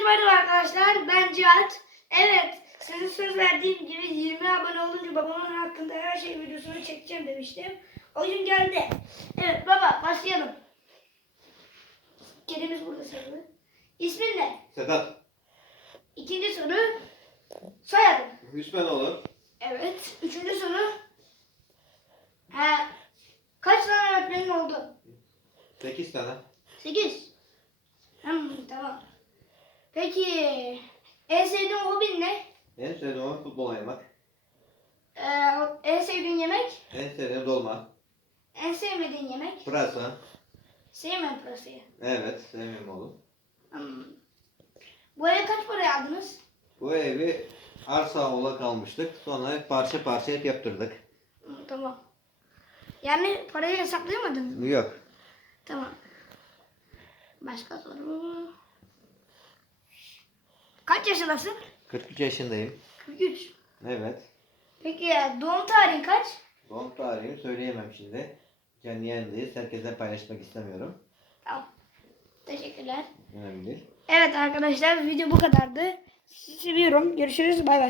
Herkese merhaba arkadaşlar. Ben Cihat. Evet, size söz verdiğim gibi 20 abone olunca babamın hakkında her şey videosunu çekeceğim demiştim. O gün geldi. Evet baba başlayalım. Kedimiz burada sayılı. İsmin ne? Sedat. İkinci soru. Soyadın. Hüsmenoğlu. Evet. Üçüncü soru. Ha, kaç tane öğretmenin oldu? 8 tane. Sekiz. Hmm, tamam. Peki en sevdiğin hobin ne? En sevdiğim futbol oynamak. Ee, en sevdiğin yemek? En sevdiğim dolma. En sevmediğin yemek? Pırasa. Sevmem pırasayı. Evet, sevmiyorum oğlum. Hmm. Bu eve kaç paraya aldınız? Bu evi arsa olarak almıştık. Sonra parça parça hep yaptırdık. Hmm, tamam. Yani parayı hesaplayamadın mı? Yok. Tamam. Başka soru. Kaç yaşındasın? 43 yaşındayım. 43. Evet. Peki ya doğum tarihin kaç? Doğum tarihimi söyleyemem şimdi. Canlı yayındayız. Herkese paylaşmak istemiyorum. Tamam. Teşekkürler. Önemli değil. Evet arkadaşlar video bu kadardı. Sizi seviyorum. Görüşürüz. Bay bay.